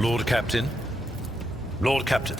Lord Captain. Lord Captain.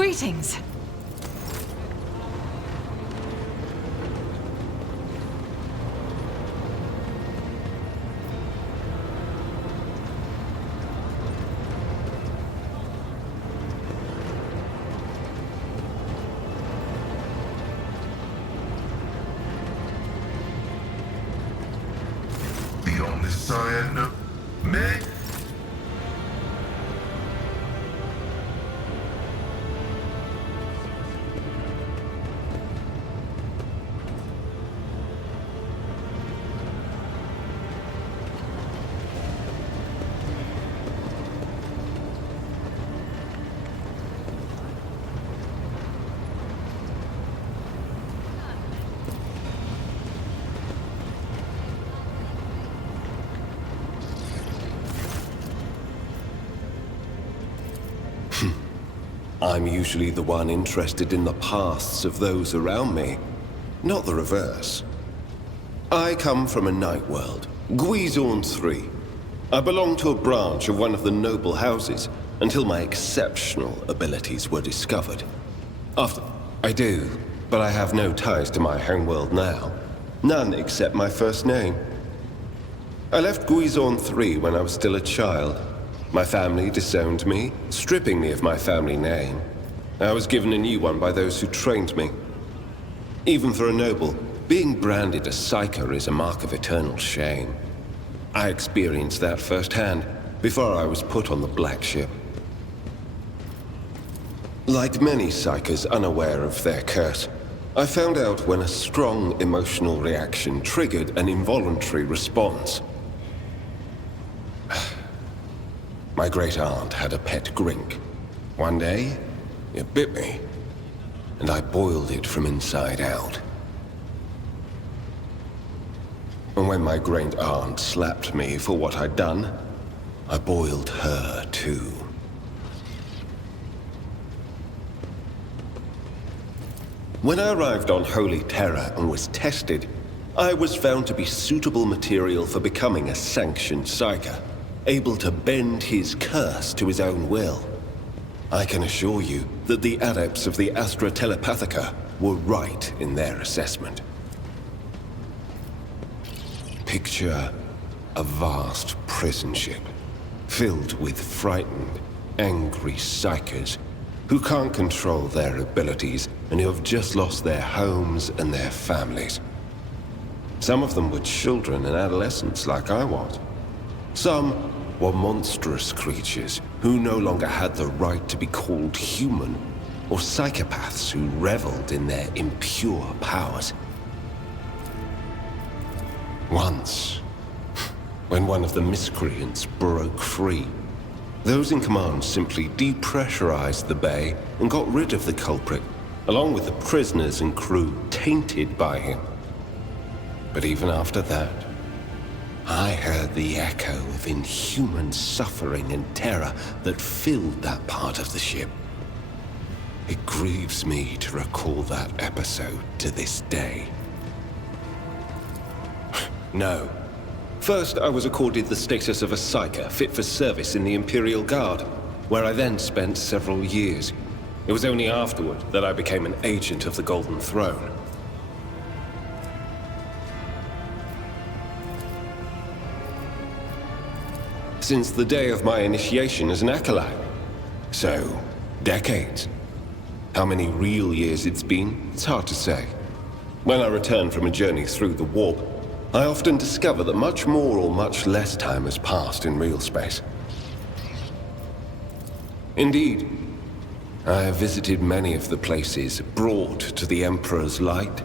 Greetings. The only sign of me. I'm usually the one interested in the pasts of those around me, not the reverse. I come from a night world, Guizorn 3. I belong to a branch of one of the noble houses until my exceptional abilities were discovered. I do, but I have no ties to my homeworld now. None except my first name. I left Guizorn 3 when I was still a child. My family disowned me, stripping me of my family name. I was given a new one by those who trained me. Even for a noble, being branded a psyker is a mark of eternal shame. I experienced that firsthand before I was put on the Black Ship. Like many psykers unaware of their curse, I found out when a strong emotional reaction triggered an involuntary response. My great-aunt had a pet grink. One day, it bit me, and I boiled it from inside out. And when my great-aunt slapped me for what I'd done, I boiled her too. When I arrived on Holy Terra and was tested, I was found to be suitable material for becoming a sanctioned psyker, able to bend his curse to his own will. I can assure you that the adepts of the Astra Telepathica were right in their assessment. Picture a vast prison ship, filled with frightened, angry psykers who can't control their abilities and who have just lost their homes and their families. Some of them were children and adolescents like I was. Some were monstrous creatures who no longer had the right to be called human, or psychopaths who reveled in their impure powers. Once, when one of the miscreants broke free, those in command simply depressurized the bay and got rid of the culprit, along with the prisoners and crew tainted by him. But even after that, I heard the echo of inhuman suffering and terror that filled that part of the ship. It grieves me to recall that episode to this day. No. First, I was accorded the status of a psyker fit for service in the Imperial Guard, where I then spent several years. It was only afterward that I became an agent of the Golden Throne. Since the day of my initiation as an acolyte. So, decades. How many real years it's been, it's hard to say. When I return from a journey through the warp, I often discover that much more or much less time has passed in real space. Indeed, I have visited many of the places brought to the Emperor's light,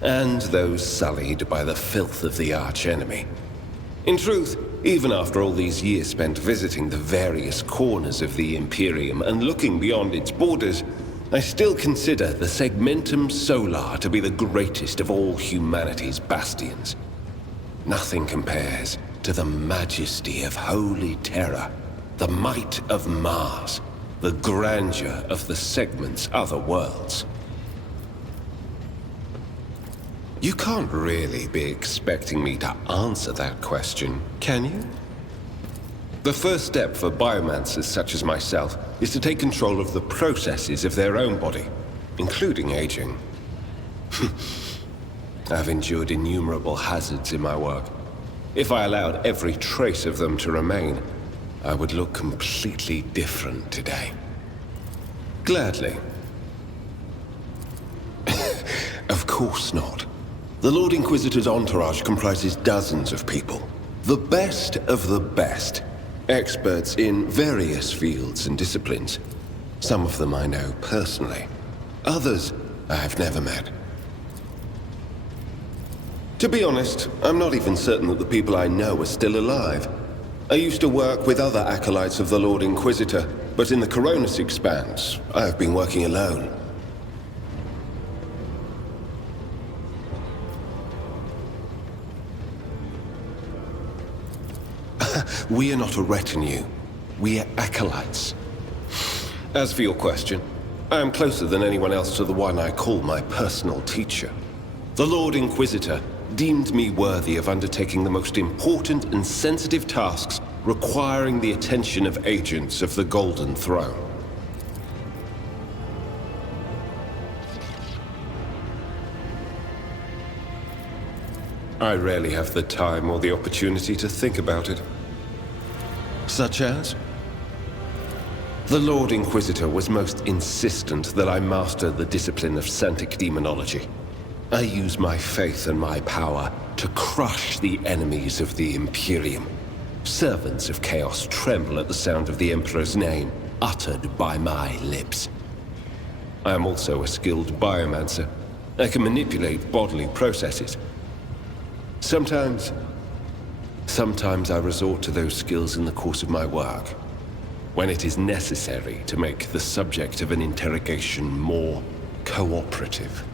and those sullied by the filth of the archenemy. In truth, even after all these years spent visiting the various corners of the Imperium and looking beyond its borders, I still consider the Segmentum Solar to be the greatest of all humanity's bastions. Nothing compares to the majesty of Holy Terra, the might of Mars, the grandeur of the Segment's other worlds. You can't really be expecting me to answer that question, can you? The first step for biomancers such as myself is to take control of the processes of their own body, including aging. I've endured innumerable hazards in my work. If I allowed every trace of them to remain, I would look completely different today. Gladly. Of course not. The Lord Inquisitor's entourage comprises dozens of people. The best of the best. Experts in various fields and disciplines. Some of them I know personally. Others I've never met. To be honest, I'm not even certain that the people I know are still alive. I used to work with other acolytes of the Lord Inquisitor, but in the Coronis Expanse, I've been working alone. We are not a retinue. We are acolytes. As for your question, I am closer than anyone else to the one I call my personal teacher. The Lord Inquisitor deemed me worthy of undertaking the most important and sensitive tasks requiring the attention of agents of the Golden Throne. I rarely have the time or the opportunity to think about it. Such as? The Lord Inquisitor was most insistent that I master the discipline of Santic Demonology. I use my faith and my power to crush the enemies of the Imperium. Servants of Chaos tremble at the sound of the Emperor's name, uttered by my lips. I am also a skilled biomancer. I can manipulate bodily processes. Sometimes I resort to those skills in the course of my work, when it is necessary to make the subject of an interrogation more cooperative.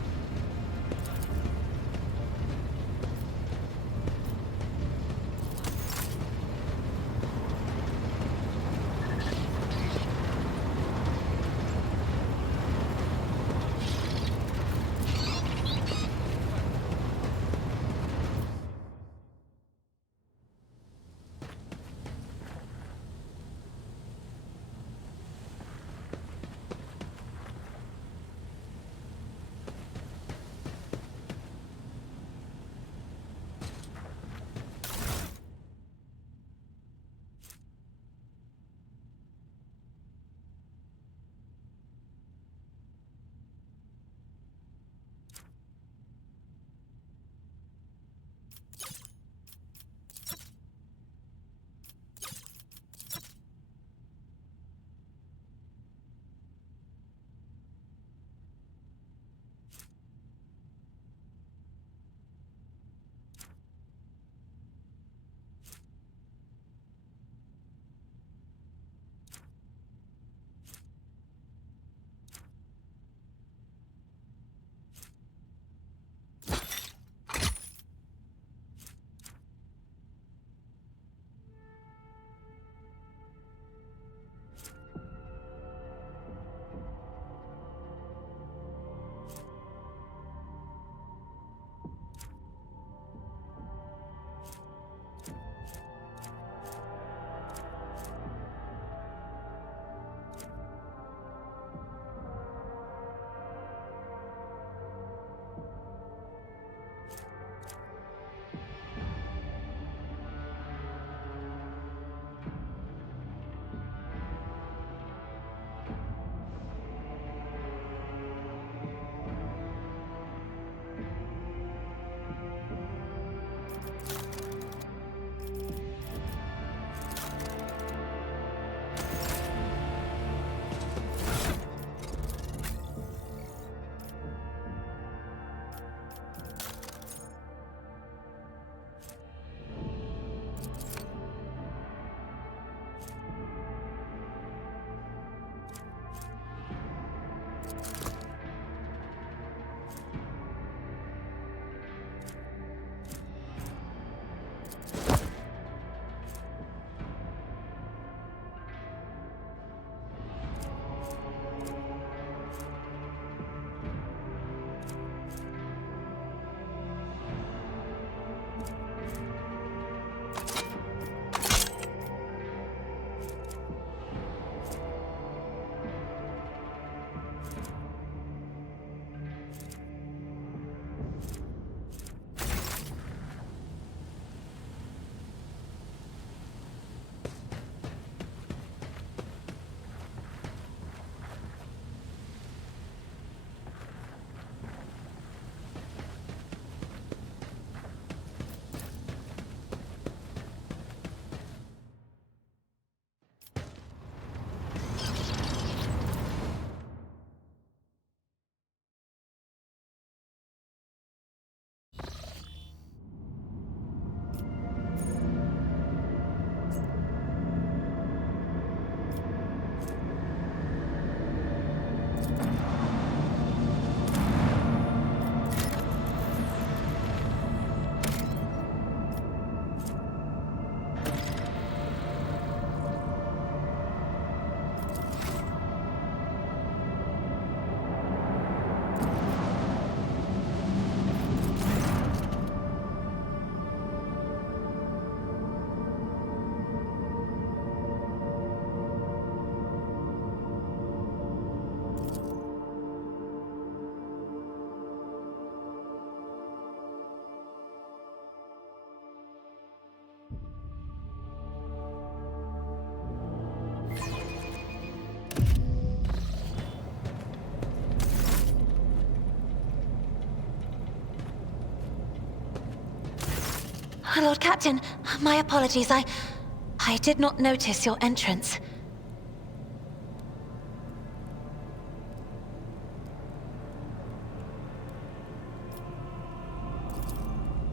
Lord Captain, my apologies. I did not notice your entrance.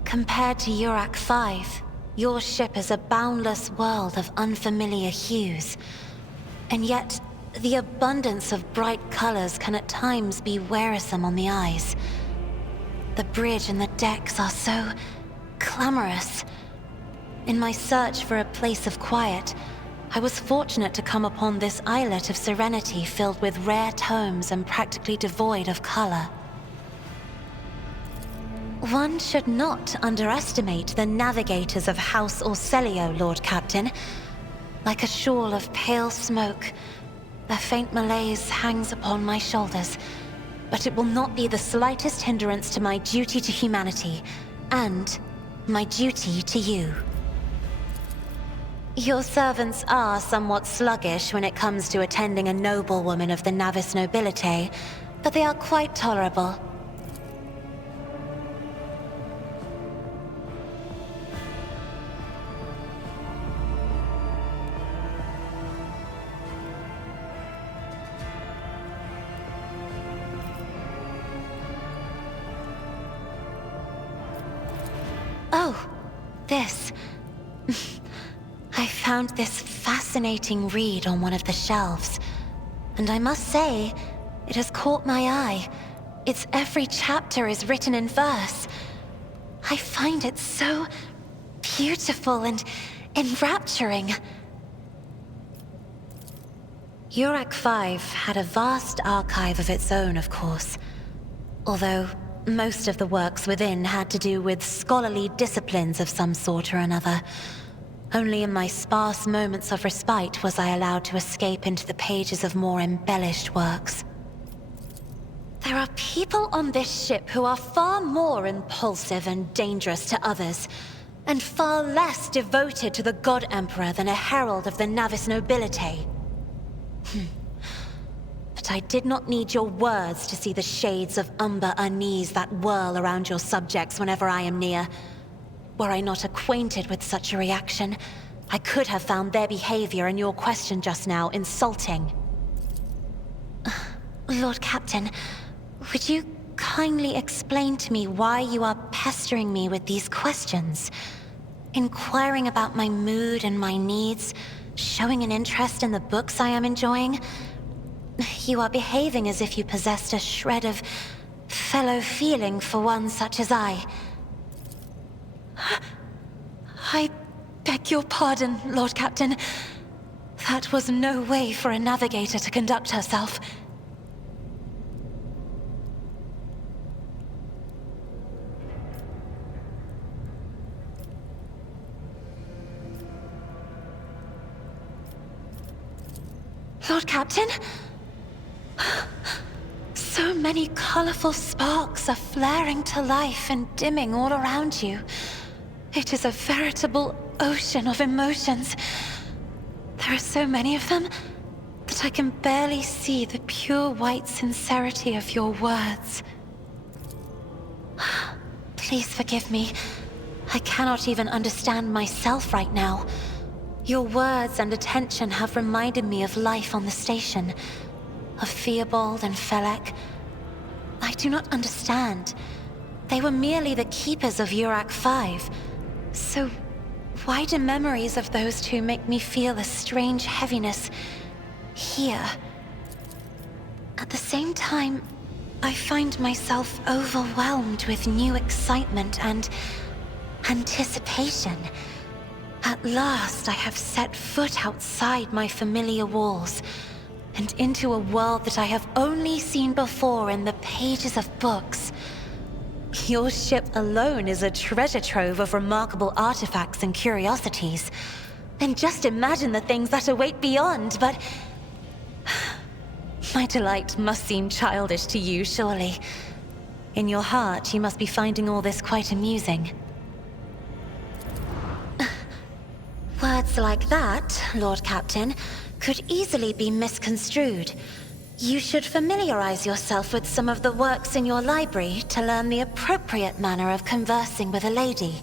Compared to Urak 5, your ship is a boundless world of unfamiliar hues. And yet, the abundance of bright colors can at times be wearisome on the eyes. The bridge and the decks are so clamorous. In my search for a place of quiet, I was fortunate to come upon this islet of serenity filled with rare tomes and practically devoid of color. One should not underestimate the navigators of House Orselio, Lord Captain. Like a shawl of pale smoke, a faint malaise hangs upon my shoulders, but it will not be the slightest hindrance to my duty to humanity, and my duty to you. Your servants are somewhat sluggish when it comes to attending a noblewoman of the Navis nobility, but they are quite tolerable. Oh, this. I found this fascinating read on one of the shelves, and I must say, it has caught my eye. Its every chapter is written in verse. I find it so beautiful and enrapturing. Urak 5 had a vast archive of its own, of course, although most of the works within had to do with scholarly disciplines of some sort or another. Only in my sparse moments of respite was I allowed to escape into the pages of more embellished works. There are people on this ship who are far more impulsive and dangerous to others, and far less devoted to the God Emperor than a herald of the Navis nobility. But I did not need your words to see the shades of umber unease that whirl around your subjects whenever I am near. Were I not acquainted with such a reaction, I could have found their behavior in your question just now insulting. Lord Captain, would you kindly explain to me why you are pestering me with these questions? Inquiring about my mood and my needs, showing an interest in the books I am enjoying? You are behaving as if you possessed a shred of fellow feeling for one such as I. I beg your pardon, Lord Captain. That was no way for a navigator to conduct herself. Lord Captain? So many colorful sparks are flaring to life and dimming all around you. It is a veritable ocean of emotions. There are so many of them that I can barely see the pure white sincerity of your words. Please forgive me. I cannot even understand myself right now. Your words and attention have reminded me of life on the station, of Theobald and Felek. I do not understand. They were merely the keepers of Urak 5. So, why do memories of those two make me feel a strange heaviness here? At the same time, I find myself overwhelmed with new excitement and anticipation. At last, I have set foot outside my familiar walls and into a world that I have only seen before in the pages of books. Your ship alone is a treasure trove of remarkable artifacts and curiosities. And just imagine the things that await beyond, but... My delight must seem childish to you, surely. In your heart, you must be finding all this quite amusing. Words like that, Lord Captain, could easily be misconstrued. You should familiarize yourself with some of the works in your library to learn the appropriate manner of conversing with a lady.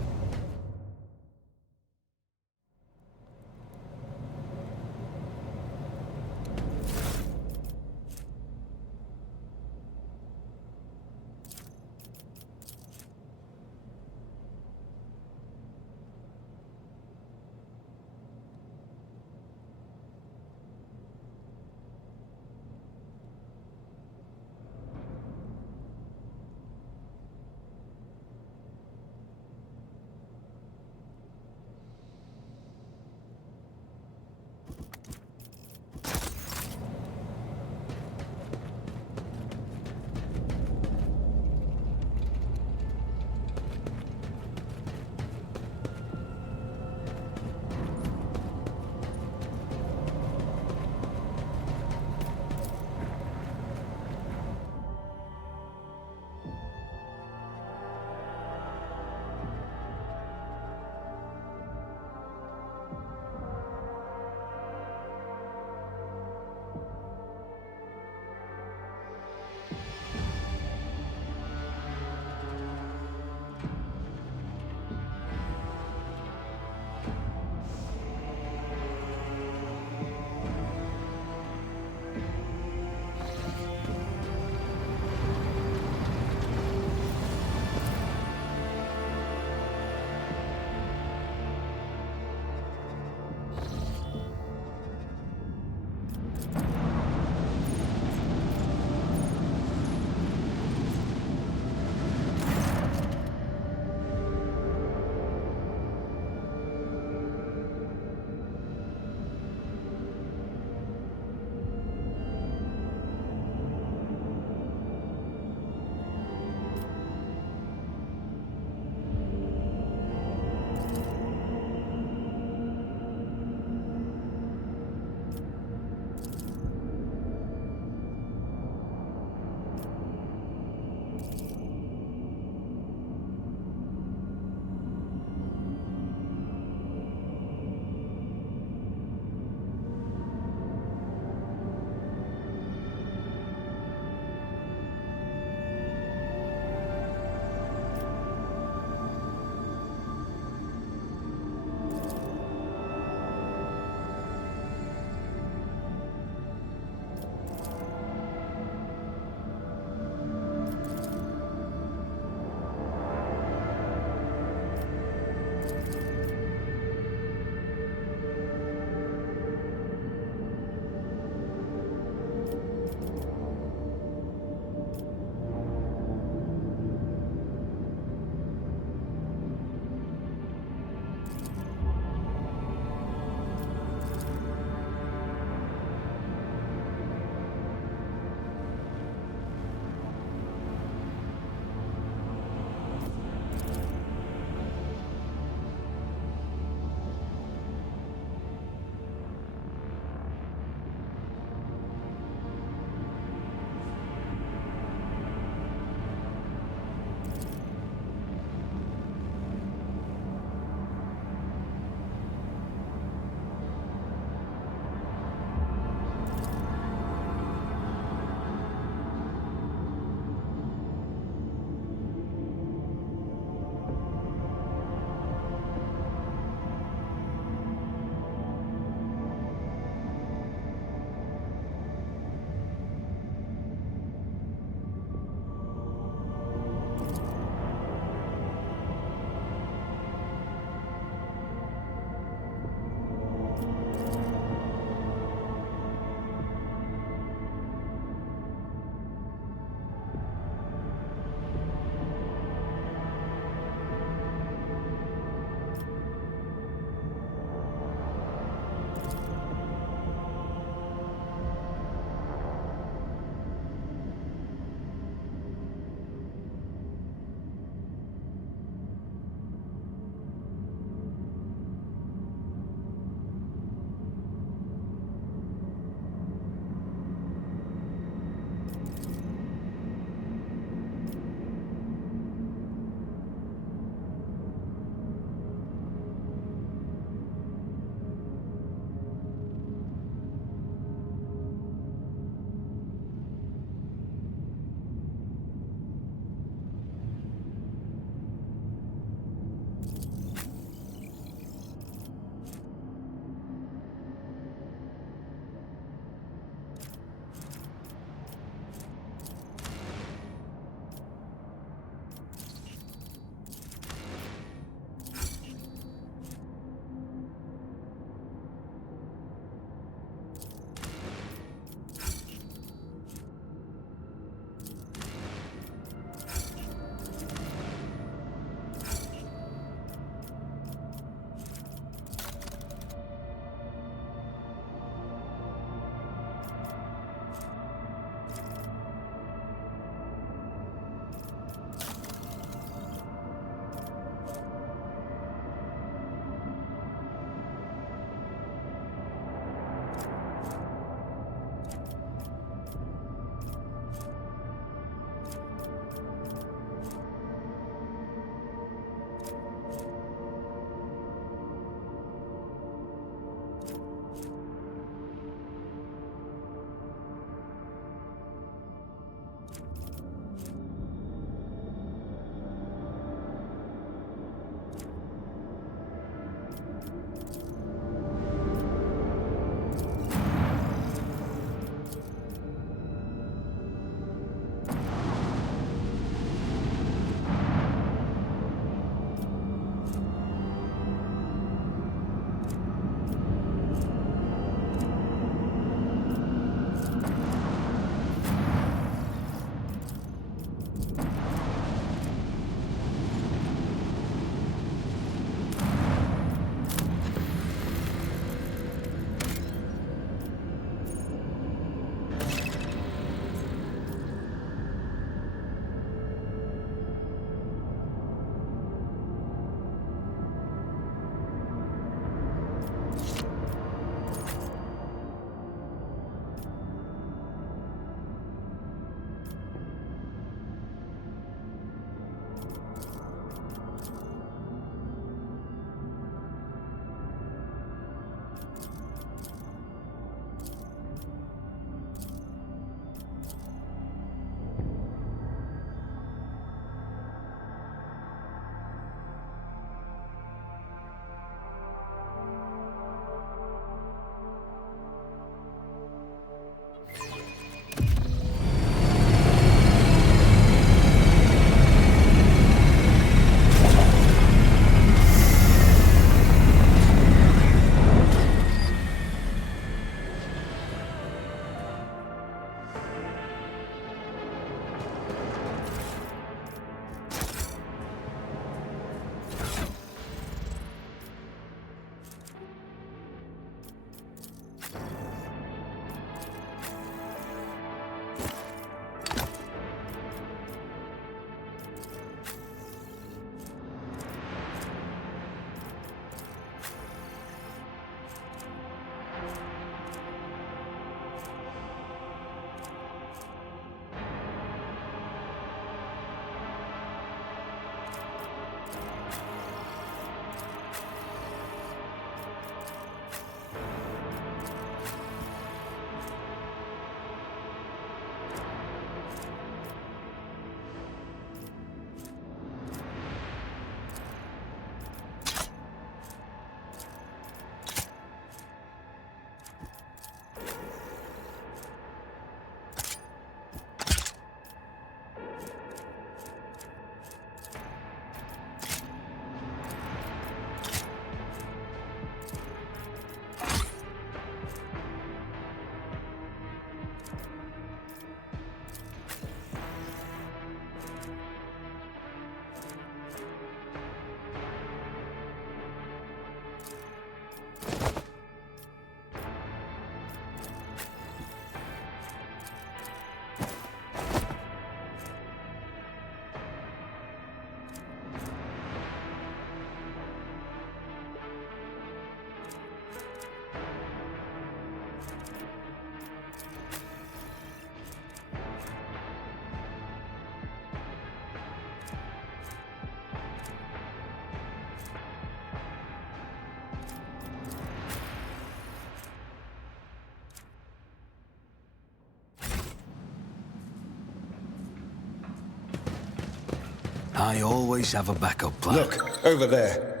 I always have a backup plan. Look, over there.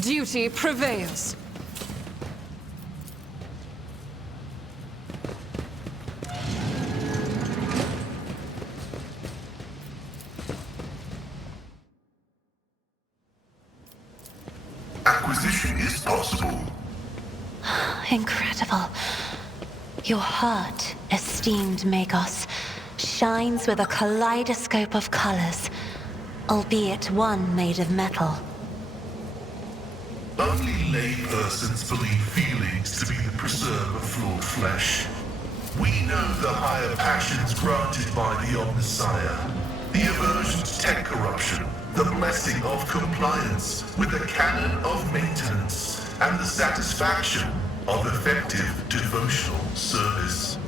Duty prevails. Acquisition is possible. Incredible. Your heart, esteemed Magos, shines with a kaleidoscope of colors, albeit one made of metal. Only laypersons believe feelings to be the preserve of flawed flesh. We know the higher passions granted by the Omnissiah, the aversion to tech corruption, the blessing of compliance with the canon of maintenance, and the satisfaction of effective devotional service.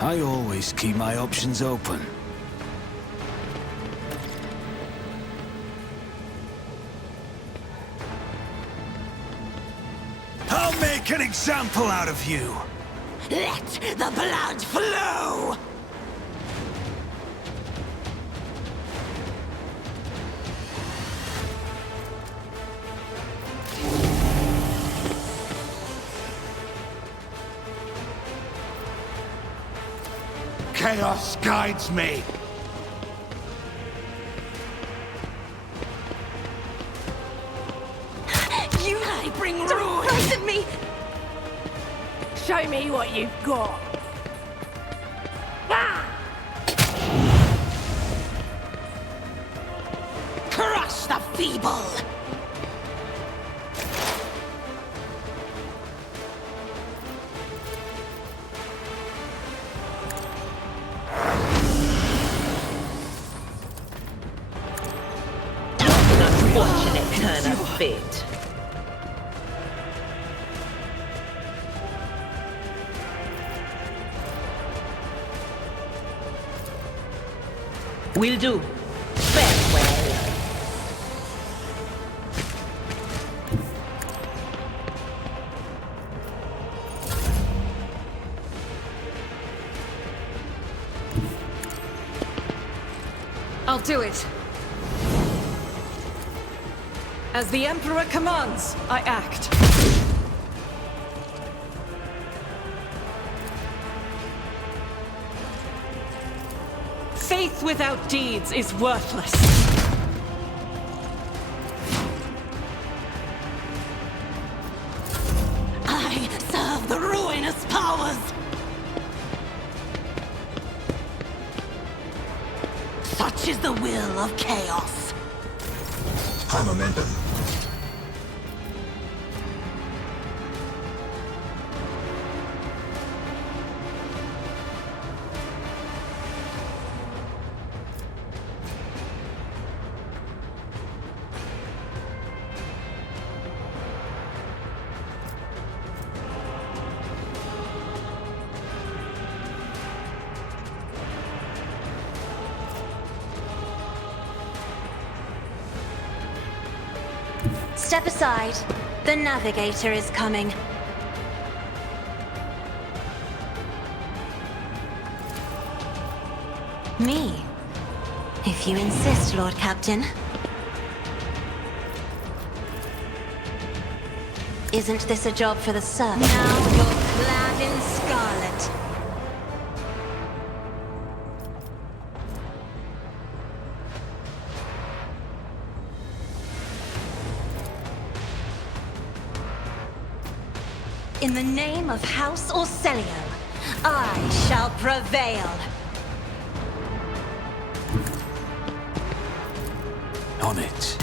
I always keep my options open. I'll make an example out of you! Let the blood flow! Chaos guides me! I bring ruin! Frighten me! Show me what you've got! Ah! Crush the feeble! Unfortunate turn of fate. Will do. Farewell. I'll do it. As the Emperor commands, I act. Faith without deeds is worthless. I serve the ruinous powers! Such is the will of chaos. High momentum. Step aside. The navigator is coming. Me? If you insist, Lord Captain. Isn't this a job for the serf? Now you're clad in scarlet. In the name of House Orcelio, I shall prevail. On it.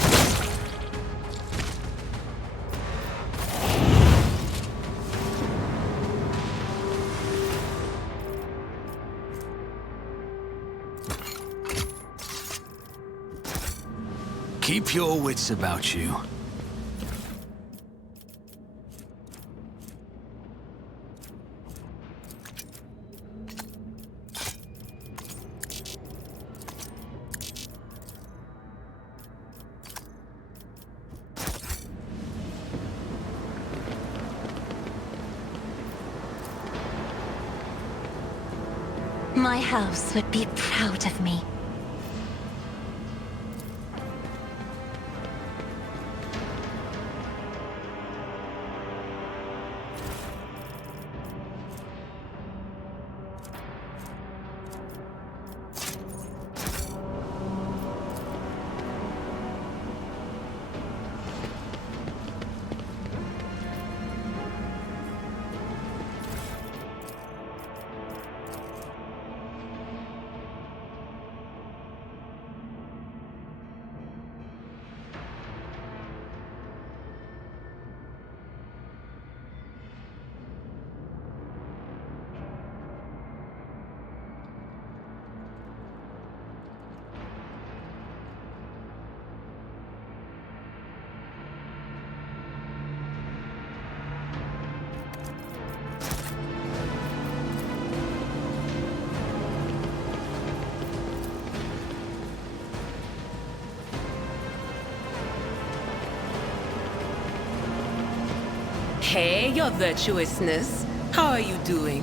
Keep your wits about you. My house would be proud of me. Hey, your virtuousness. How are you doing?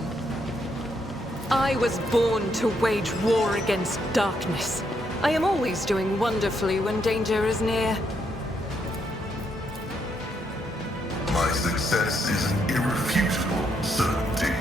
I was born to wage war against darkness. I am always doing wonderfully when danger is near. My success is an irrefutable certainty.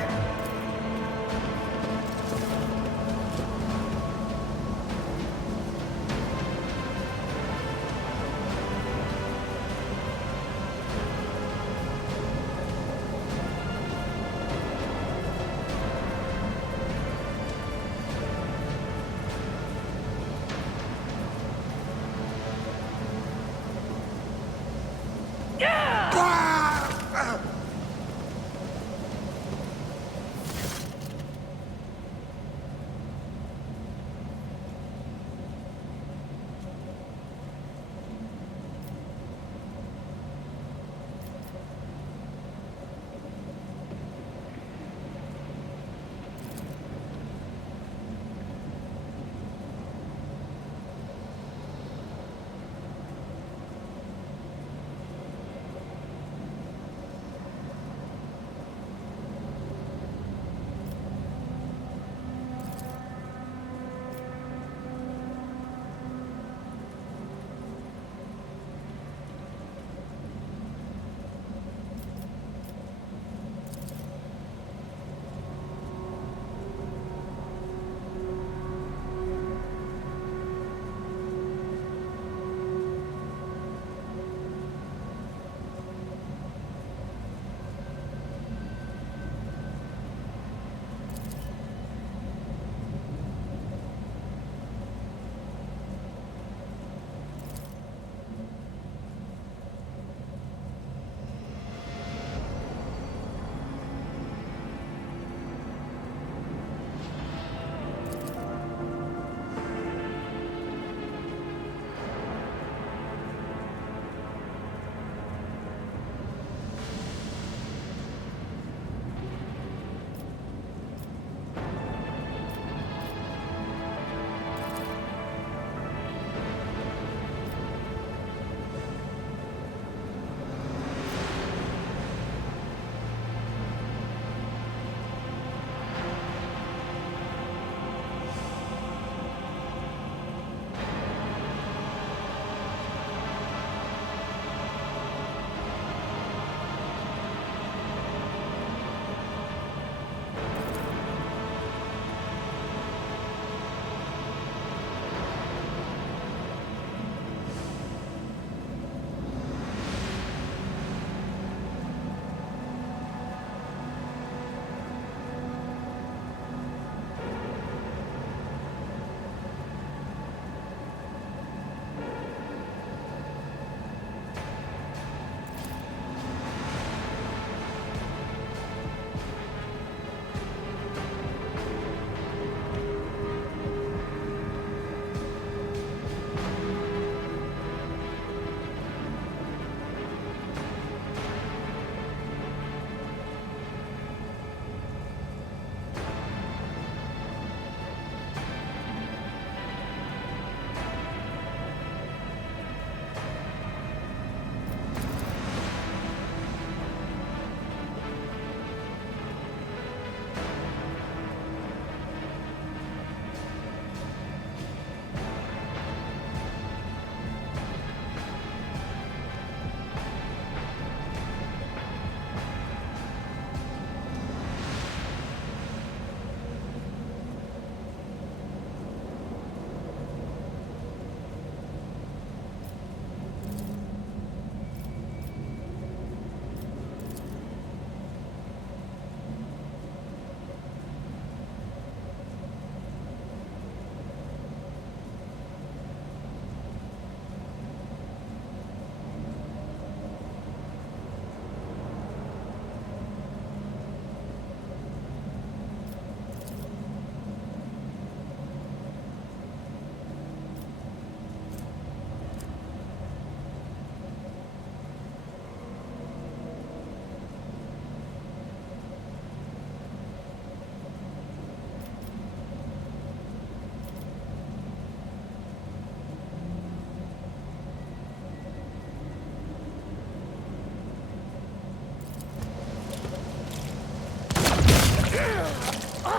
The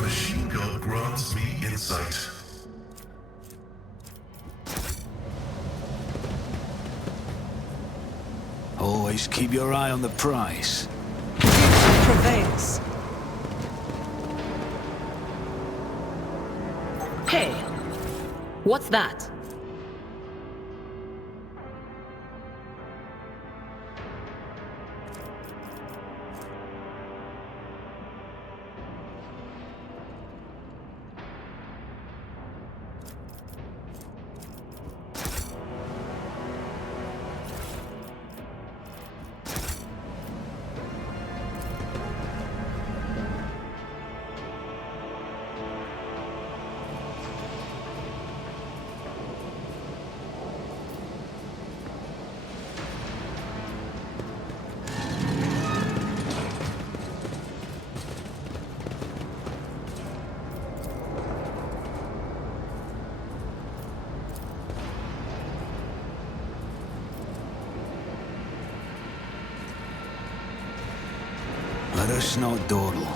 machine god grants me insight. Always keep your eye on the prize. Prevails. Hey, what's that? Let us not dawdle.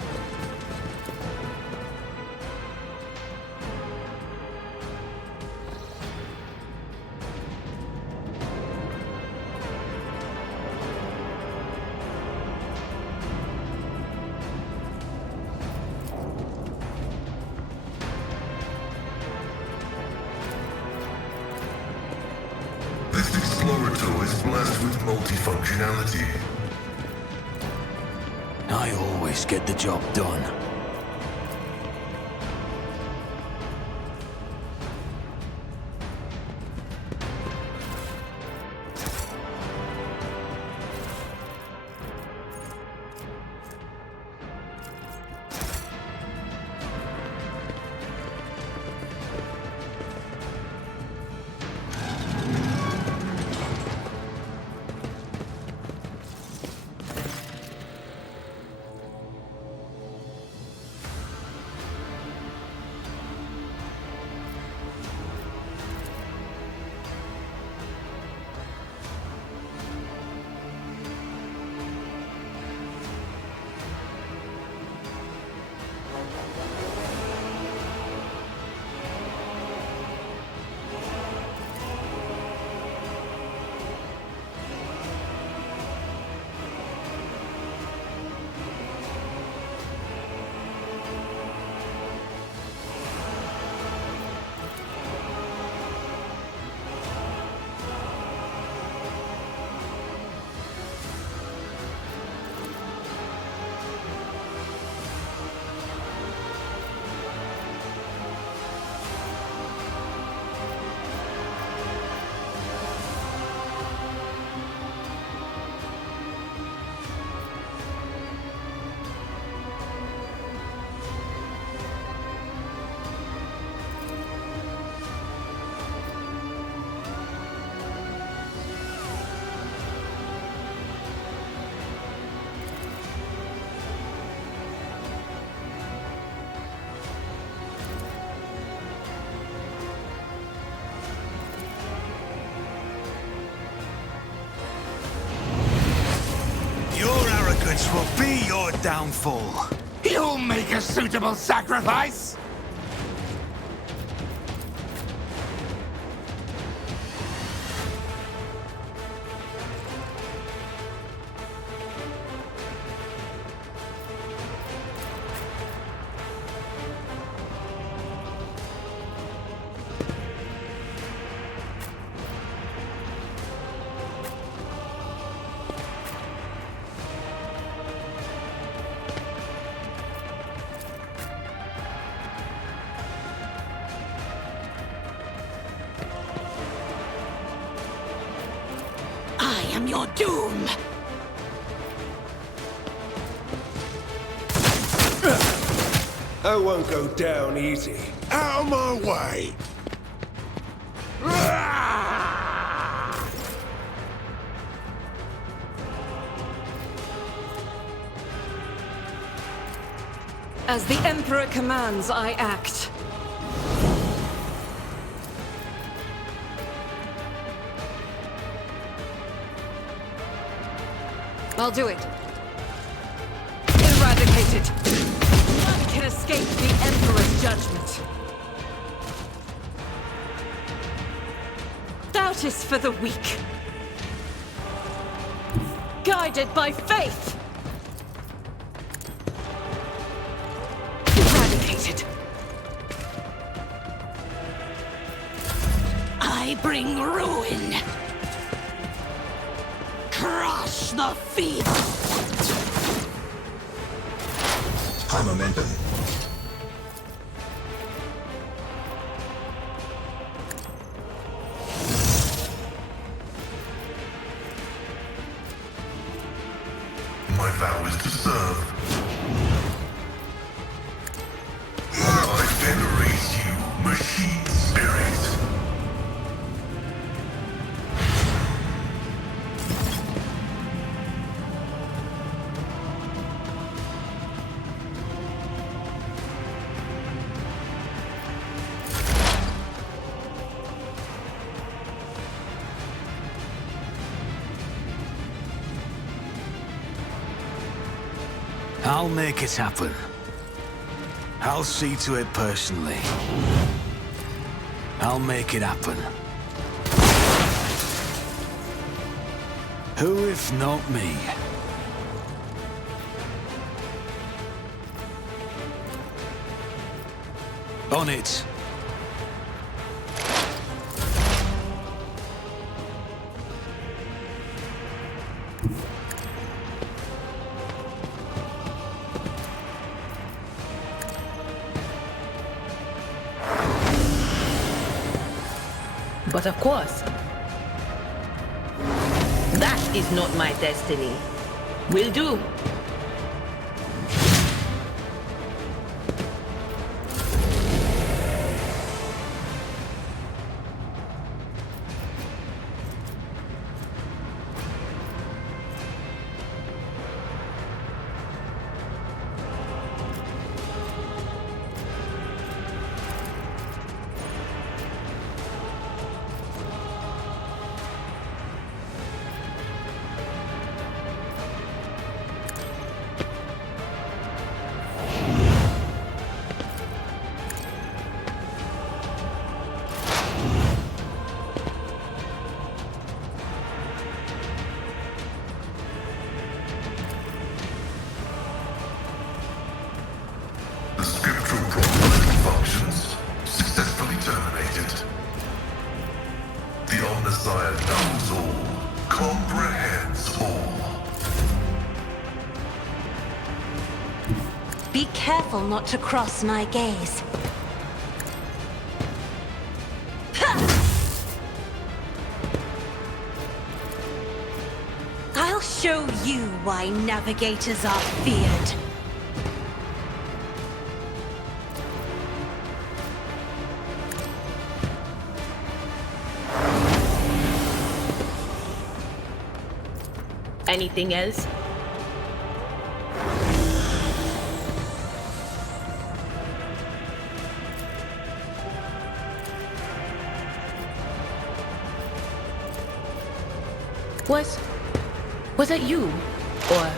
This explorator is blessed with multifunctionality. I always get the job done. This will be your downfall. You'll make a suitable sacrifice? I am your doom! I won't go down easy. Out of my way! As the Emperor commands, I act. I'll do it. Eradicate it. None can escape the Emperor's judgment. Doubt is for the weak. Guided by faith. Eradicate it. I bring ruin. Crush the feet. High momentum. My vow is to serve. I venerate you, machine spirit. I'll make it happen. I'll see to it personally. I'll make it happen. Who if not me? On it. But of course, that is not my destiny. Will do. The scriptural probability functions successfully terminated. The Omnissiah knows all, comprehends all. Be careful not to cross my gaze. I'll show you why navigators are feared. Anything else? Was it you? Or...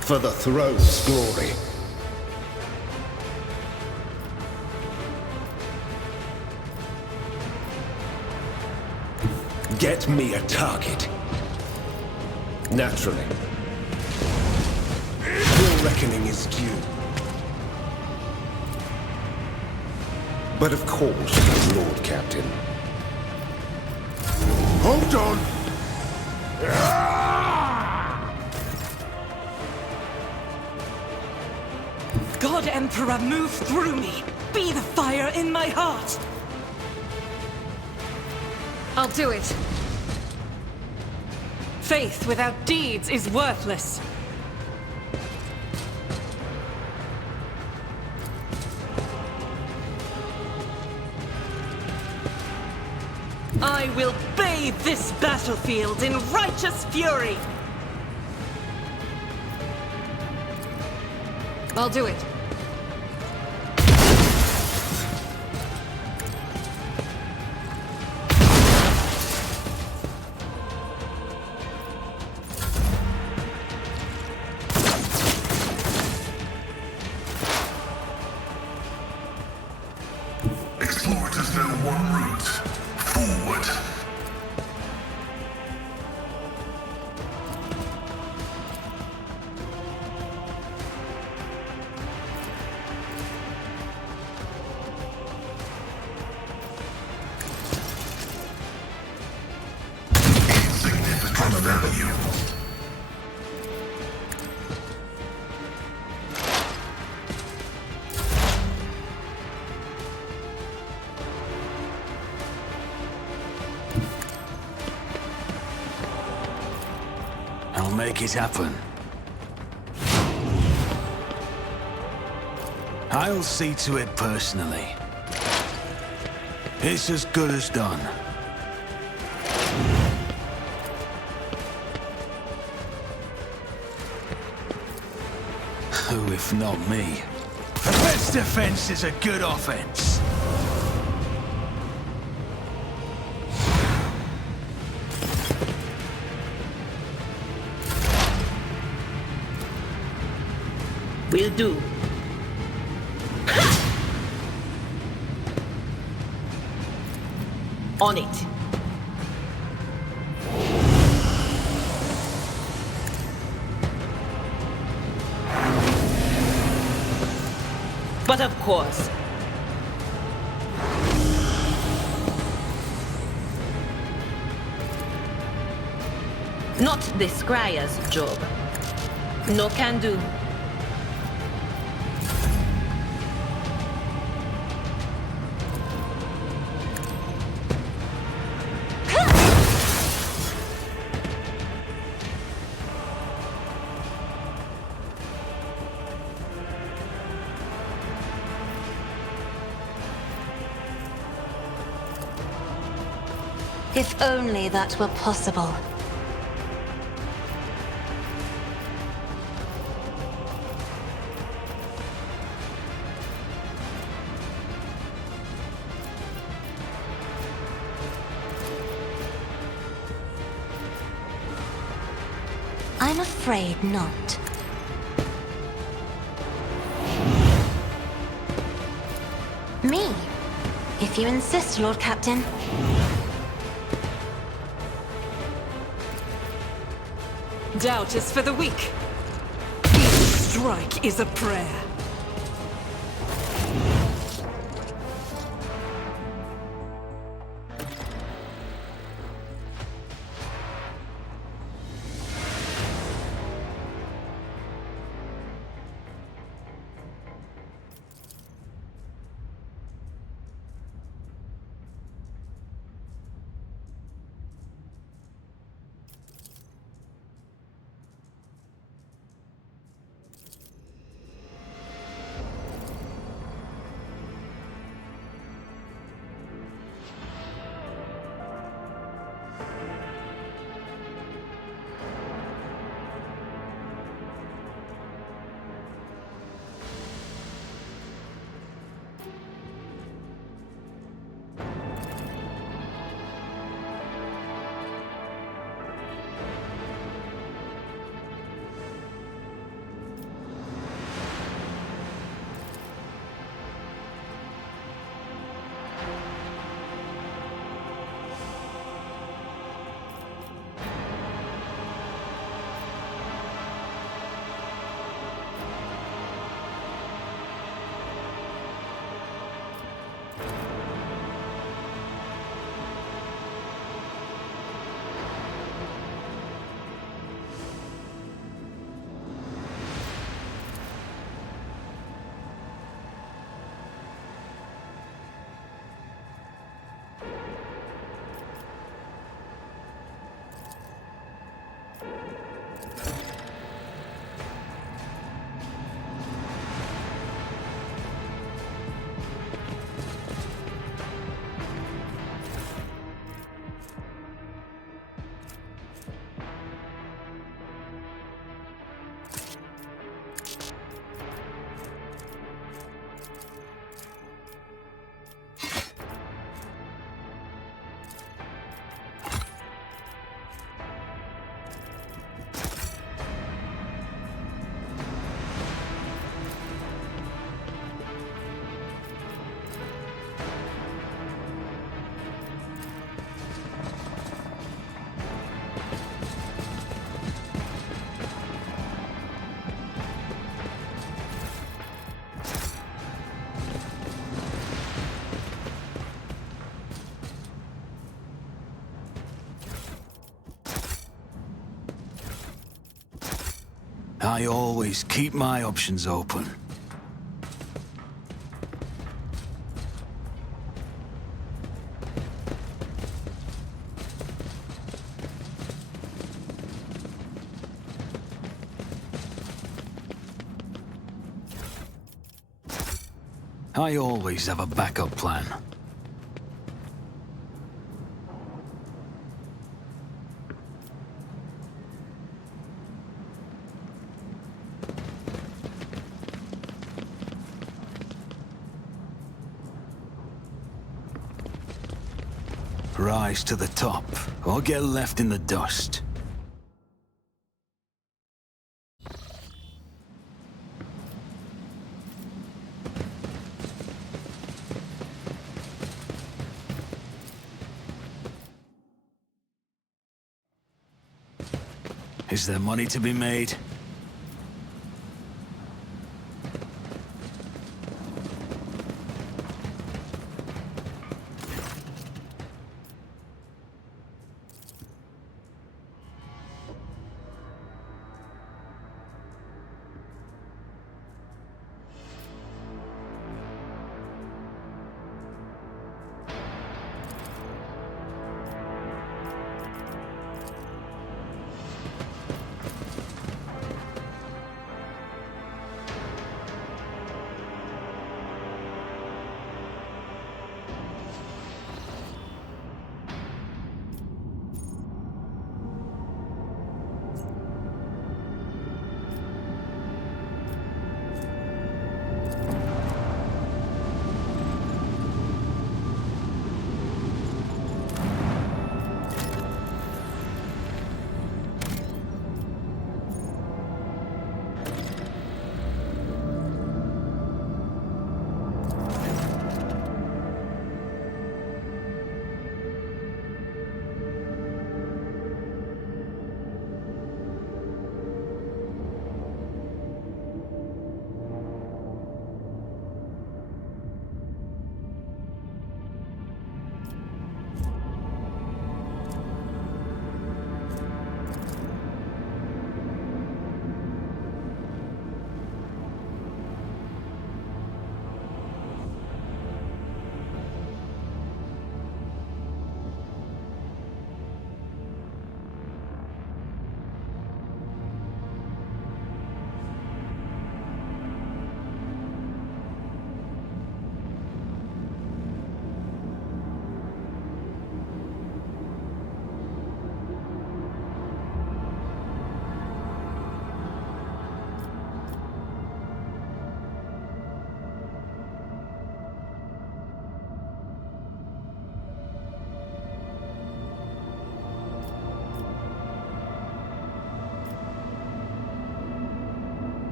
For the throne's glory. Get me a target. Naturally. Your reckoning is due. But of course, Lord Captain. Hold on! God Emperor, move through me! Be the fire in my heart! I'll do it. Faith without deeds is worthless. I will bathe this battlefield in righteous fury! I'll do it. Explorators know one route. Forward. Insignificant value. I'll make it happen. I'll see to it personally. It's as good as done. Who if not me? The best defense is a good offense. Will do. On it. But of course. Not the Scryer's job. No can do. If only that were possible. I'm afraid not. Me? If you insist, Lord Captain. Doubt is for the weak. Each strike is a prayer. I always keep my options open. I always have a backup plan. Rise to the top, or get left in the dust. Is there money to be made?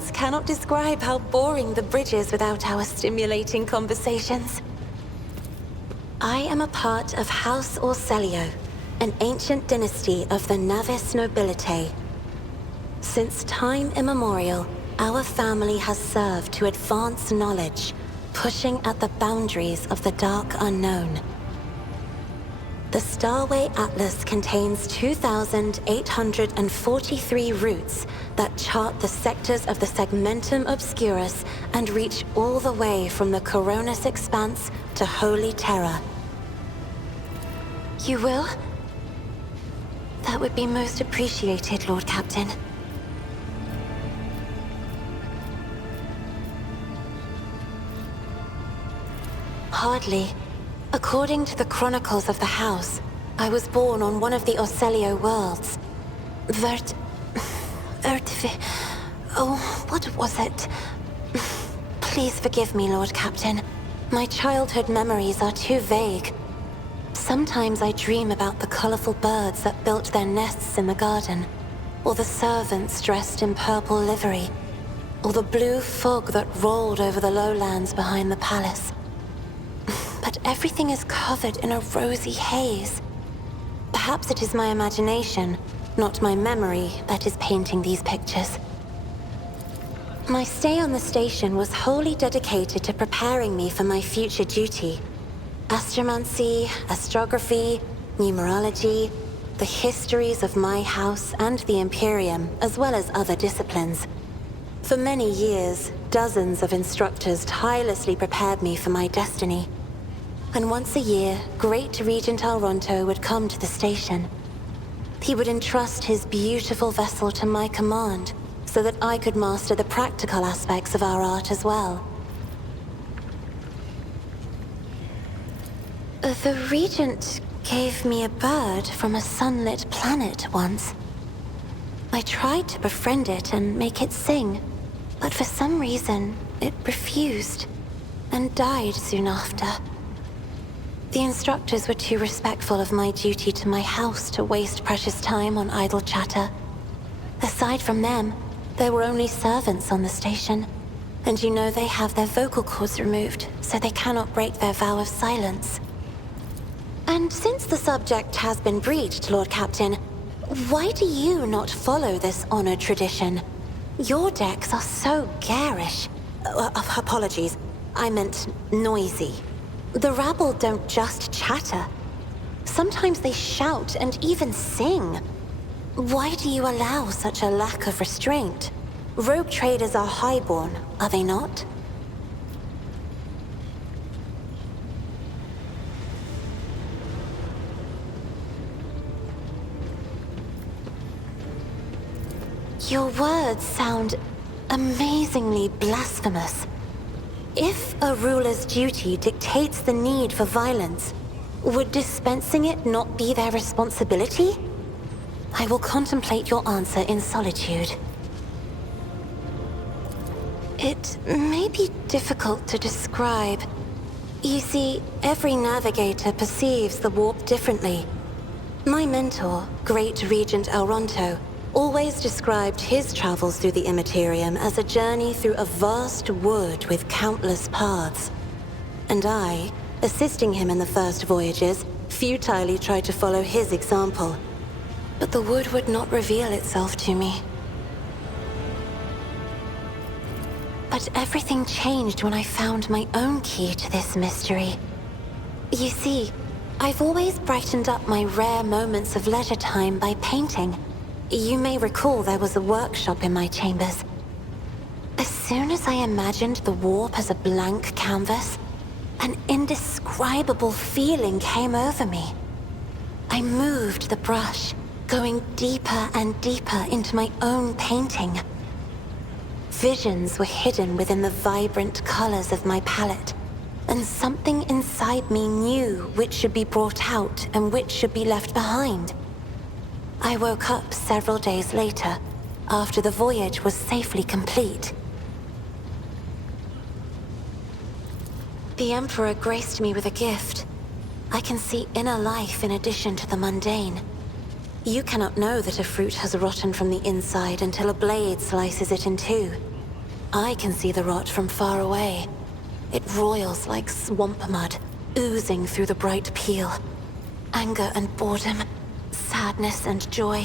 Words cannot describe how boring the bridge is without our stimulating conversations. I am a part of House Orselio, an ancient dynasty of the Navis nobility. Since time immemorial, our family has served to advance knowledge, pushing at the boundaries of the dark unknown. The Starway Atlas contains 2,843 routes that chart the sectors of the Segmentum Obscurus and reach all the way from the Coronis Expanse to Holy Terra. You will? That would be most appreciated, Lord Captain. Hardly. According to the chronicles of the house, I was born on one of the Orselio worlds. Oh, what was it? Please forgive me, Lord Captain. My childhood memories are too vague. Sometimes I dream about the colorful birds that built their nests in the garden, or the servants dressed in purple livery, or the blue fog that rolled over the lowlands behind the palace. But everything is covered in a rosy haze. Perhaps it is my imagination, not my memory, that is painting these pictures. My stay on the station was wholly dedicated to preparing me for my future duty. Astromancy, astrography, numerology, the histories of my house and the Imperium, as well as other disciplines. For many years, dozens of instructors tirelessly prepared me for my destiny. And once a year, Great Regent Alronto would come to the station. He would entrust his beautiful vessel to my command, so that I could master the practical aspects of our art as well. The Regent gave me a bird from a sunlit planet once. I tried to befriend it and make it sing, but for some reason, it refused, and died soon after. The instructors were too respectful of my duty to my house to waste precious time on idle chatter. Aside from them, there were only servants on the station, and you know they have their vocal cords removed, so they cannot break their vow of silence. And since the subject has been breached, Lord Captain, why do you not follow this honored tradition? Your decks are so garish. Apologies, I meant noisy. The rabble don't just chatter. Sometimes they shout and even sing. Why do you allow such a lack of restraint? Rogue traders are highborn, are they not? Your words sound amazingly blasphemous. If a ruler's duty dictates the need for violence, would dispensing it not be their responsibility? I will contemplate your answer in solitude. It may be difficult to describe. You see, every navigator perceives the warp differently. My mentor, Great Regent Alronto, always described his travels through the Immaterium as a journey through a vast wood with countless paths. And I, assisting him in the first voyages, futilely tried to follow his example. But the wood would not reveal itself to me. But everything changed when I found my own key to this mystery. You see, I've always brightened up my rare moments of leisure time by painting. You may recall there was a workshop in my chambers. As soon as I imagined the warp as a blank canvas, an indescribable feeling came over me. I moved the brush, going deeper and deeper into my own painting. Visions were hidden within the vibrant colors of my palette, and something inside me knew which should be brought out and which should be left behind. I woke up several days later, after the voyage was safely complete. The Emperor graced me with a gift. I can see inner life in addition to the mundane. You cannot know that a fruit has rotten from the inside until a blade slices it in two. I can see the rot from far away. It roils like swamp mud, oozing through the bright peel. Anger and boredom, sadness and joy.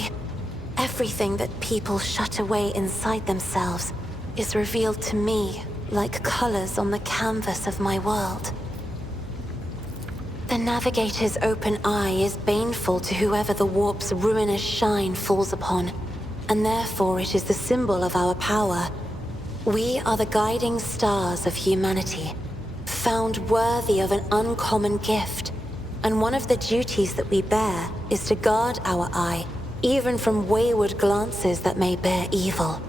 Everything that people shut away inside themselves is revealed to me like colors on the canvas of my world. The Navigator's open eye is baneful to whoever the warp's ruinous shine falls upon, and therefore it is the symbol of our power. We are the guiding stars of humanity, found worthy of an uncommon gift, and one of the duties that we bear is to guard our eye, even from wayward glances that may bear evil.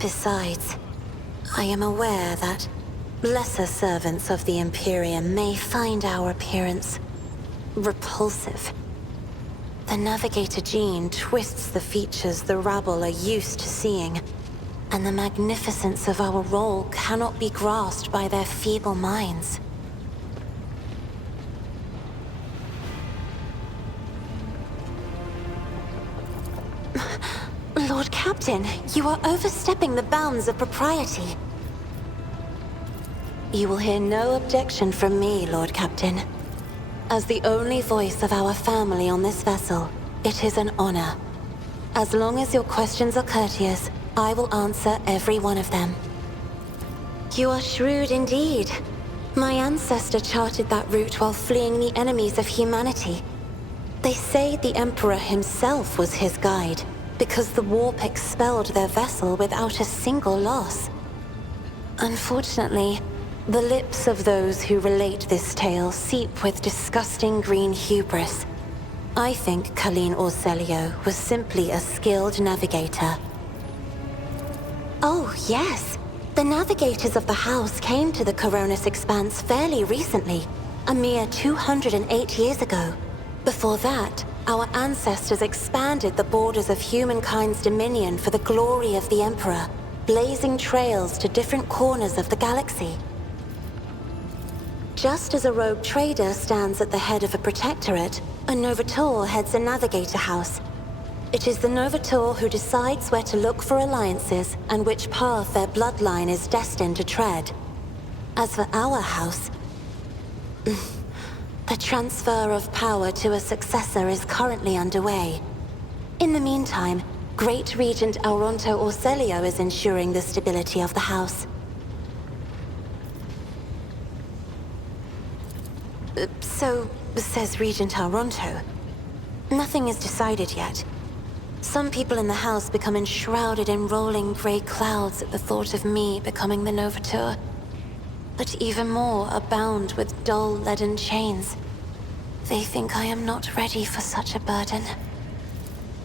Besides, I am aware that lesser servants of the Imperium may find our appearance repulsive. The Navigator gene twists the features the rabble are used to seeing, and the magnificence of our role cannot be grasped by their feeble minds. Lord Captain, you are overstepping the bounds of propriety. You will hear no objection from me, Lord Captain. As the only voice of our family on this vessel, it is an honor. As long as your questions are courteous, I will answer every one of them. You are shrewd indeed. My ancestor charted that route while fleeing the enemies of humanity. They say the Emperor himself was his guide, because the warp expelled their vessel without a single loss. Unfortunately, the lips of those who relate this tale seep with disgusting green hubris. I think Colleen Orselio was simply a skilled navigator. Oh, yes. The navigators of the House came to the Coronis Expanse fairly recently, a mere 208 years ago. Before that, our ancestors expanded the borders of humankind's dominion for the glory of the Emperor, blazing trails to different corners of the galaxy. Just as a rogue trader stands at the head of a protectorate, a Novator heads a navigator house. It is the Novator who decides where to look for alliances and which path their bloodline is destined to tread. As for our house, the transfer of power to a successor is currently underway. In the meantime, Great Regent Auronto Orselio is ensuring the stability of the house. So, says Regent Auronto. Nothing is decided yet. Some people in the house become enshrouded in rolling gray clouds at the thought of me becoming the Novator. But even more are bound with dull leaden chains. They think I am not ready for such a burden.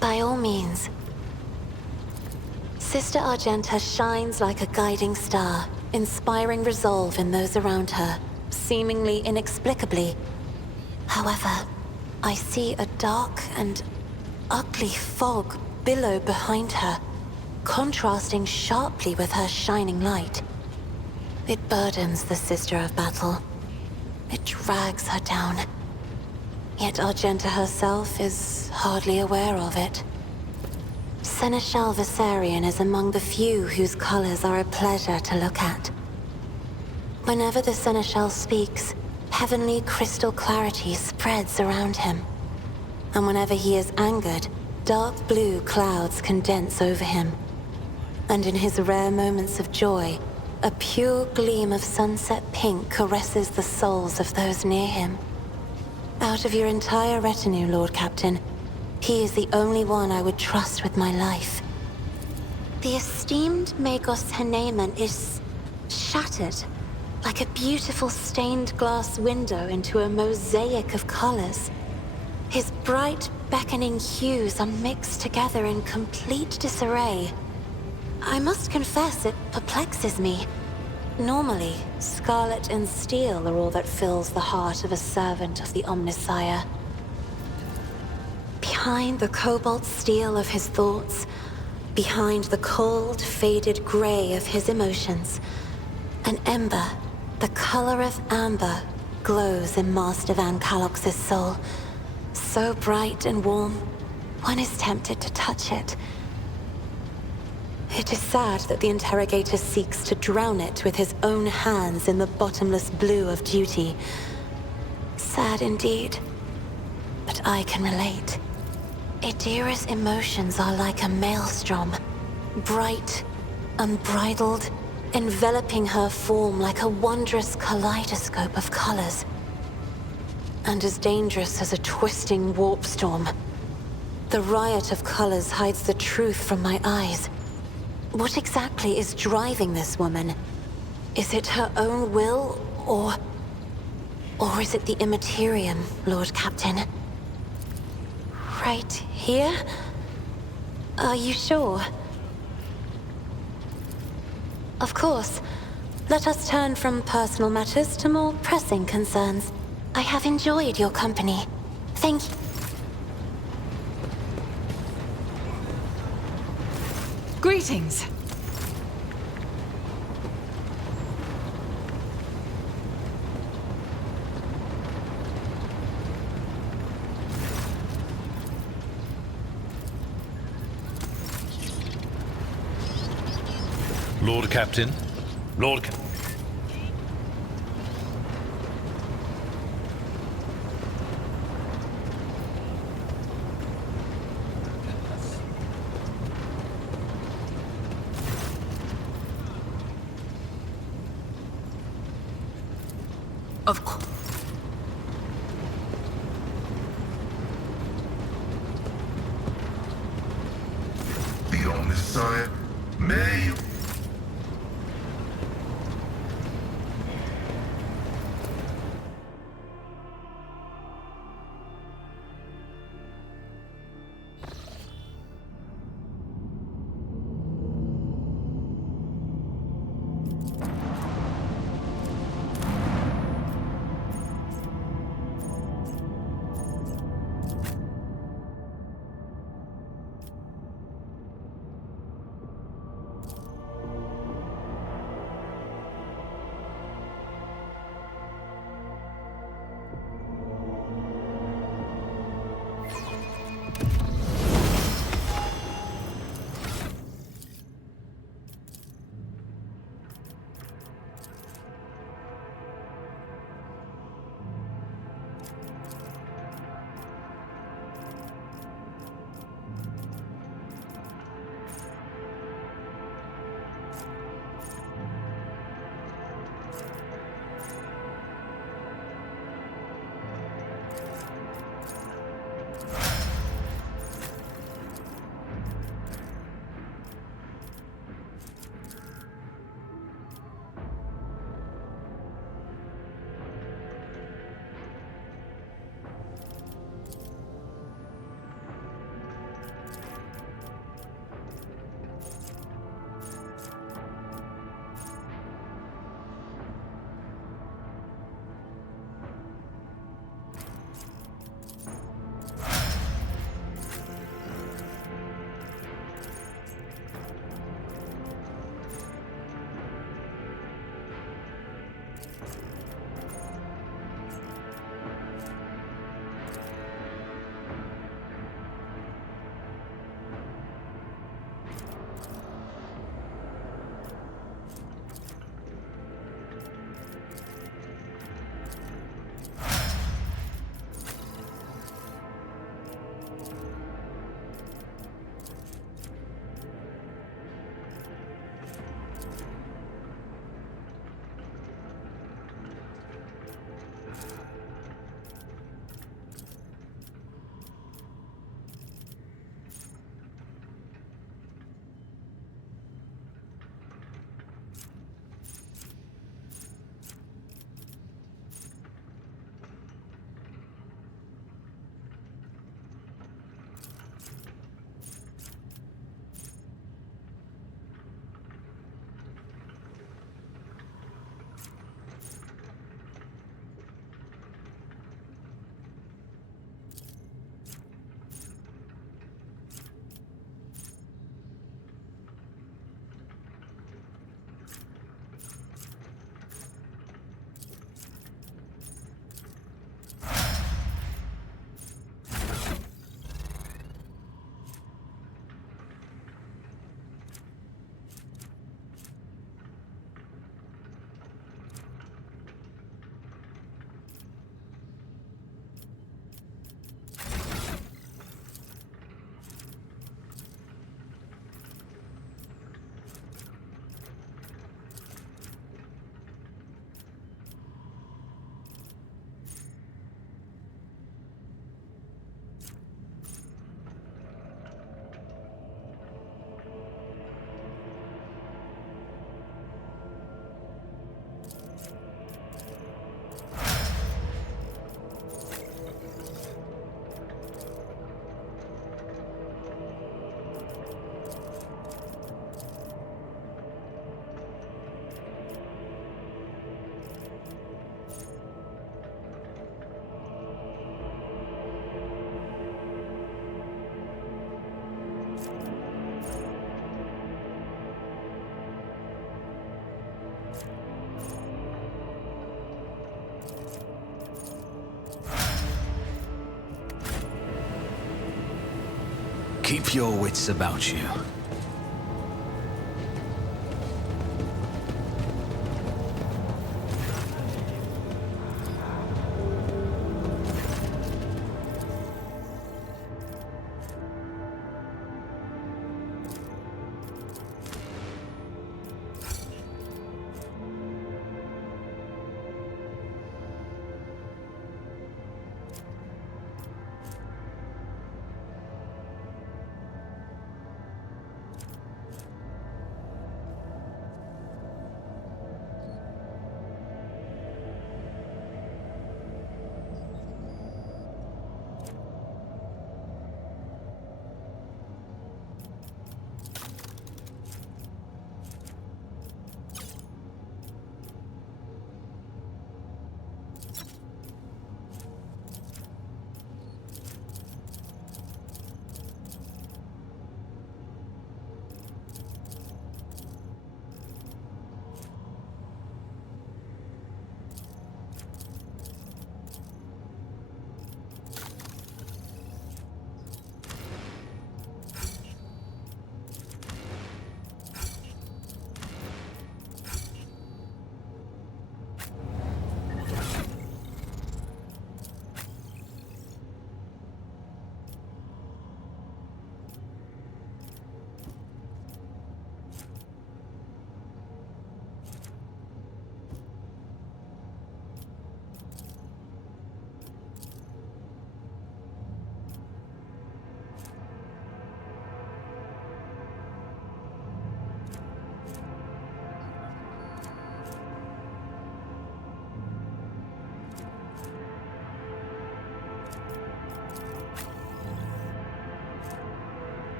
By all means. Sister Argenta shines like a guiding star, inspiring resolve in those around her, seemingly inexplicably. However, I see a dark and ugly fog billow behind her, contrasting sharply with her shining light. It burdens the Sister of Battle. It drags her down. Yet Argenta herself is hardly aware of it. Seneschal Viserion is among the few whose colors are a pleasure to look at. Whenever the Seneschal speaks, heavenly crystal clarity spreads around him. And whenever he is angered, dark blue clouds condense over him. And in his rare moments of joy, a pure gleam of sunset pink caresses the souls of those near him. Out of your entire retinue, Lord Captain, he is the only one I would trust with my life. The esteemed Magos Haneman is shattered, like a beautiful stained glass window into a mosaic of colors. His bright, beckoning hues are mixed together in complete disarray. I must confess it perplexes me. Normally, scarlet and steel are all that fills the heart of a servant of the Omnissiah. Behind the cobalt steel of his thoughts, behind the cold, faded gray of his emotions, an ember, the color of amber, glows in Master Van Calox's soul. So bright and warm, one is tempted to touch it. It is sad that the interrogator seeks to drown it with his own hands in the bottomless blue of duty. Sad indeed. But I can relate. Idira's emotions are like a maelstrom. Bright, unbridled, enveloping her form like a wondrous kaleidoscope of colors. And as dangerous as a twisting warp storm. The riot of colors hides the truth from my eyes. What exactly is driving this woman? Is it her own will, or is it the Immaterium, Lord Captain? Right here? Are you sure? Of course. Let us turn from personal matters to more pressing concerns. I have enjoyed your company. Thank you. Greetings. Lord Captain. Lord Captain. Of course. The Omnissiah, may you... Keep your wits about you.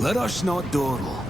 Let us not dawdle.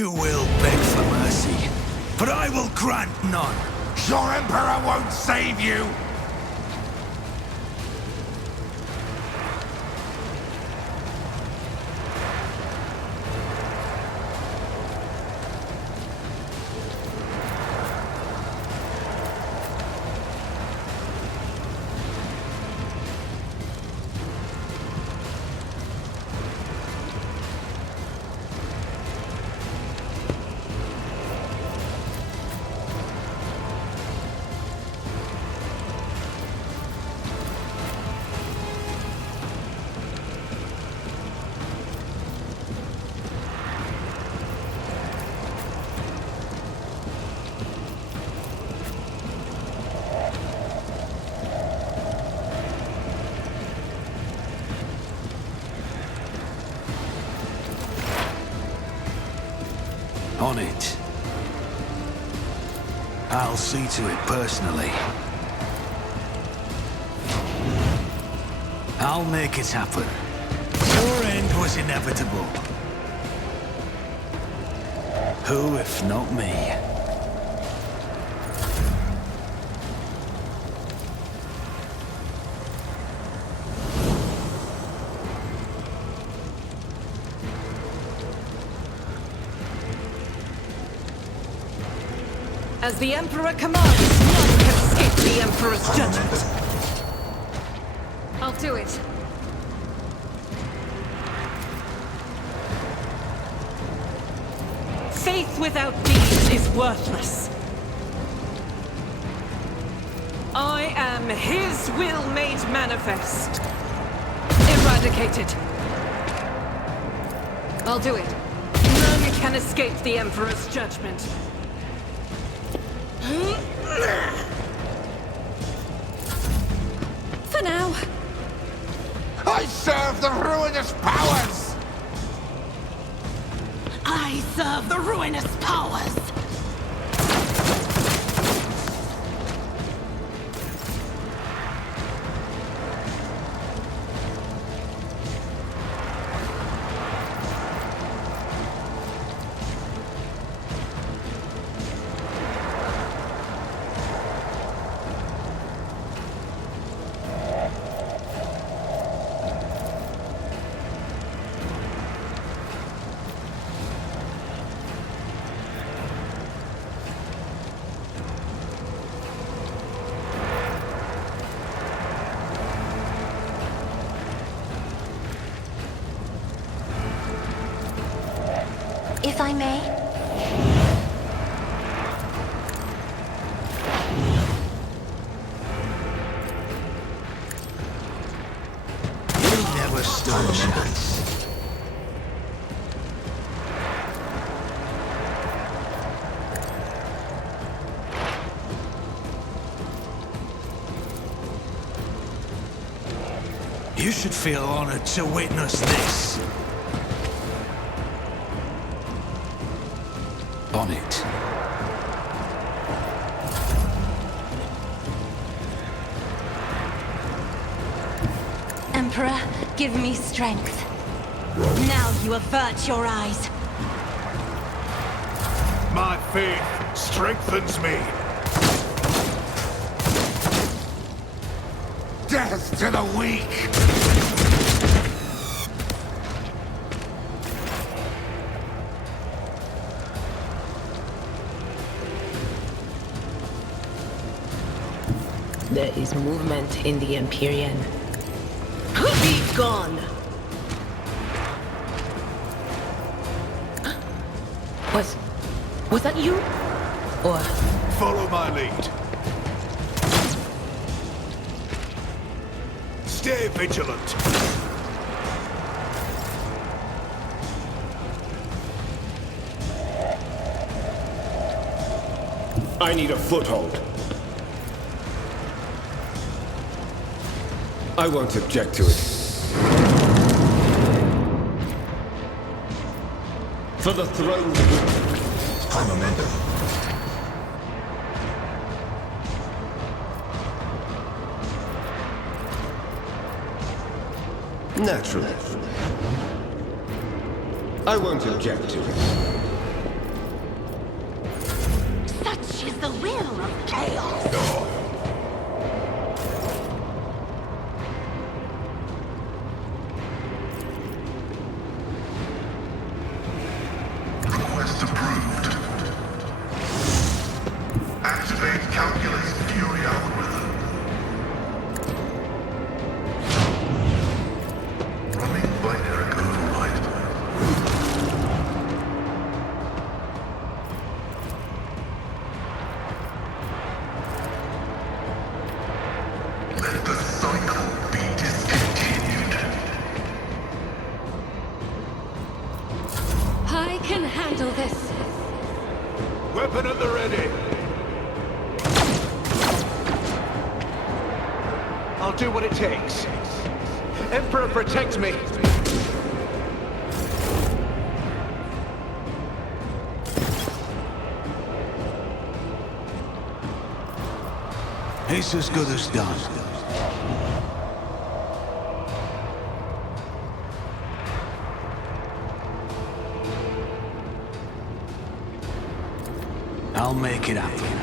You will beg for mercy, but I will grant none. Your Emperor won't save you! On it. I'll see to it personally. I'll make it happen. Your end was inevitable. Who, if not me? As the Emperor commands, none can escape the Emperor's judgment. I'll do it. Faith without deeds is worthless. I am his will made manifest. Eradicated. I'll do it. None can escape the Emperor's judgment. For now. I serve the ruinous powers! I serve the ruinous powers. If I may? You never stood a chance. You should feel honored to witness this. On it. Emperor, give me strength. Now you avert your eyes. My faith strengthens me. Death to the weak! There is movement in the Empyrean. Be gone! Was that you? Or... Follow my lead. Stay vigilant. I need a foothold. I won't object to it. For the throne. Momentum. Naturally. I won't object to it. which is the will of chaos. Request approved. Activate calculus fury algorithm. Running binary override. Let the cycle be discontinued. I can handle this. Weapon at the ready. I'll do what it takes. Emperor, protect me. It's as good as done. I'll make it happen.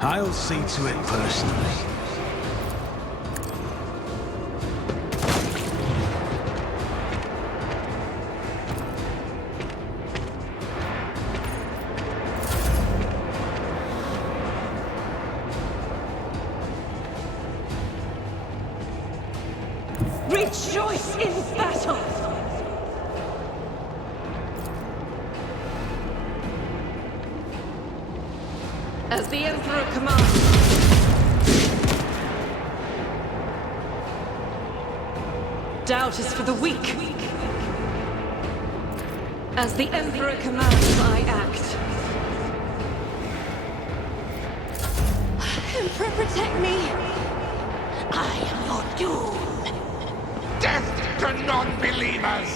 I'll see to it personally. Rejoice in battle! As the Emperor commands. Doubt is for the weak. As the Emperor commands, I act. Emperor, protect me! I am your doom. Death to non-believers!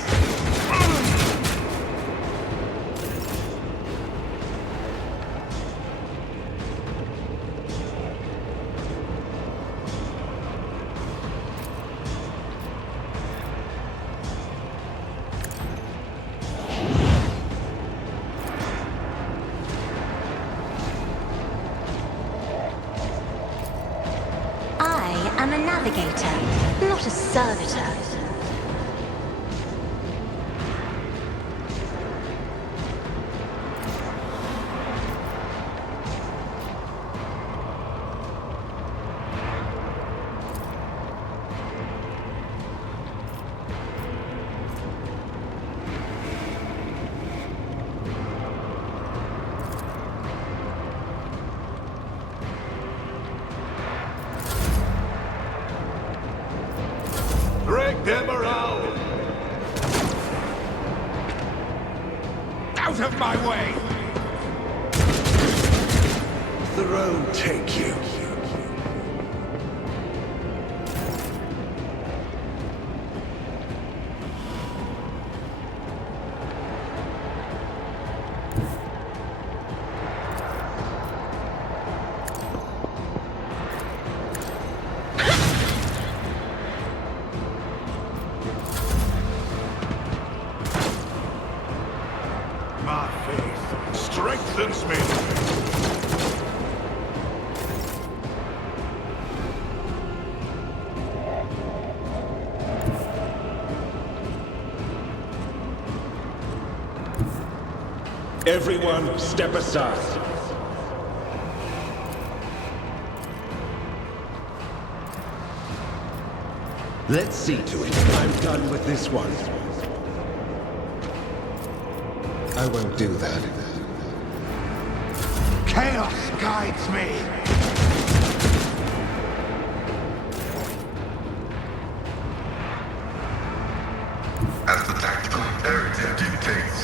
I am a navigator, not a servitor. Break their morale! Out of my way! The road take you. My faith strengthens me. Everyone, step aside. Let's see to it. I'm done with this one. I won't do that. Chaos guides me. As the tactical imperative dictates.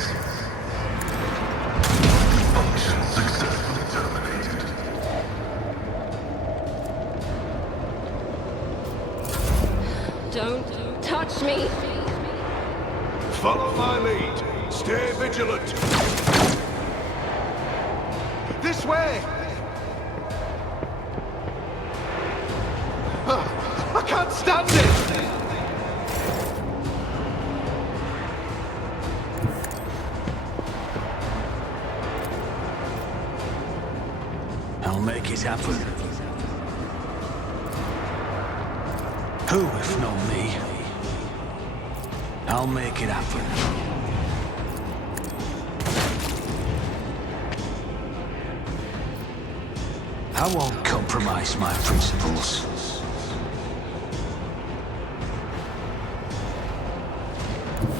Function successfully terminated. Don't touch me! Follow my lead. Stay vigilant. This way! I can't stand it! Who if not me? I'll make it happen. I won't compromise my principles.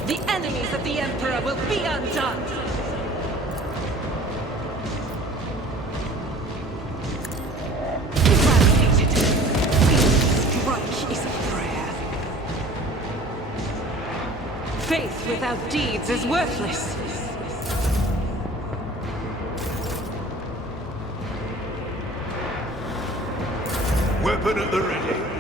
The enemies of the Emperor will be undone! Eradicated! Each strike is a prayer. Faith without deeds is worthless. Weapon at the ready.